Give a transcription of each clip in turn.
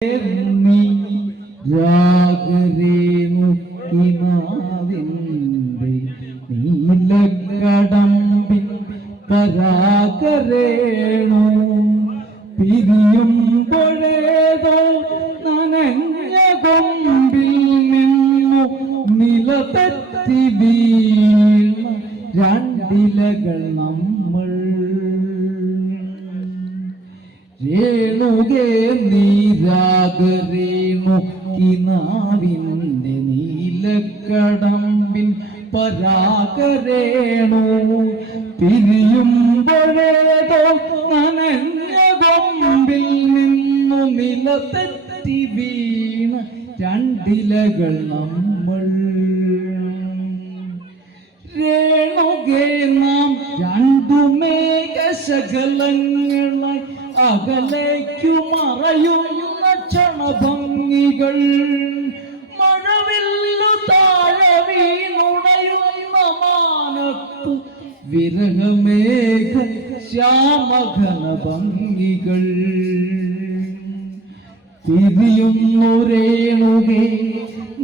നീ രാഗരേണുക്കിനാവിന്റെ നീലക്കടമ്പിൻ പരാഗരേണു പിരിയുമ്പോഴേതോ നനഞ്ഞ കൊമ്പിൽ നിന്നു നിലതെറ്റി വീണ. രണ്ടിലകൾ നമ്മൾ രേണുകേ നീരാഗരേണു നീലക്കടമ്പിൻ പരാഗരേണു പിരിയുമ്പോഴേതോ വീണ രണ്ടിലകൾ നമ്മൾ. രേണുകേ നാം അകലേക്കു മറയുന്ന ക്ഷണഭംഗികൾ മഴവില്ലു താഴെ വീണുടയുന്ന മാനത്തു വിരഹമേഘ ശ്യാമഘന ഭംഗികൾ തിരിയുന്നു രേണുകെ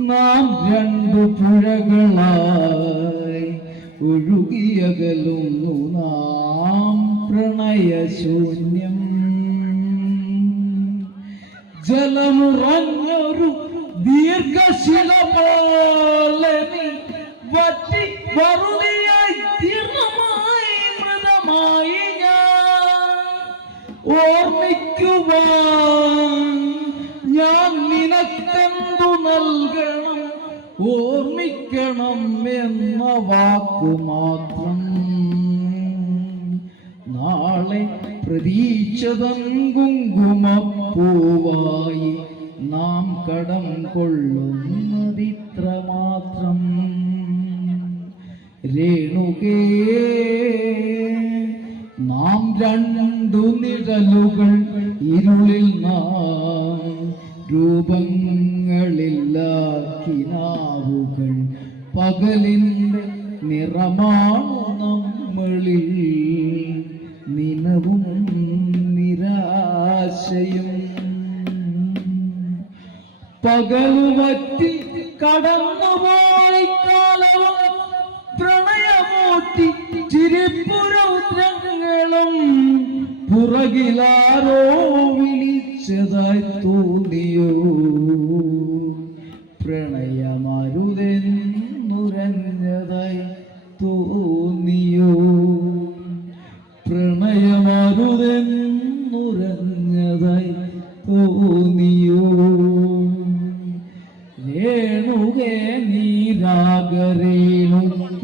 നാം രണ്ടു പുഴകളായി ഒഴുകിയകലുന്നു നാം പ്രണയശൂന്യം. ജലമുറഞ്ഞൊരു ദീർഘശില പോലെ വറ്റി വറുതിയായി ദീർഘമായി മൃതമായി ഞാൻ ഓർമ്മിക്കുവാൻ ഞാൻ നിനക്കെന്തു നൽകണം? ഓർമ്മിക്കണം എന്ന വാക്കു മാത്രം. നാളെ പ്രതീക്ഷതൻ കുങ്കുമപ്പൂവായി നാം കടം കൊള്ളുന്നതിത്ര മാത്രം രേണുകേ നാം രണ്ടു നിഴലുകൾ ഇരുളിൽ നാം രൂപങ്ങളില്ലാക്കിനാവുകൾ പകലിന്റെ നിറമാണു നമ്മളിൽ. പകലുവറ്റി കടന്നുപോയി കാലവും പ്രണയമൂട്ടി ചിരിപ്പുരൗദ്രങ്ങളും പുറകിലാരോ വിളിച്ചതായി തോന്നിയോ? പ്രണയമരുതെന്നുരഞ്ഞതായി തോന്നിയോ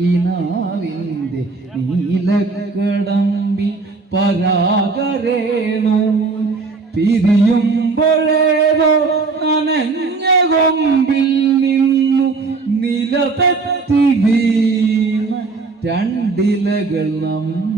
നീരാഗരേണുക്കിനാവിന്റെ നീലക്കടമ്പി പരാഗരേണു. പിരിയുമ്പോഴേതോ നനഞ്ഞ കൊമ്പിൽ നിന്നു വീണ രണ്ടിലകൾ നമ്മൾ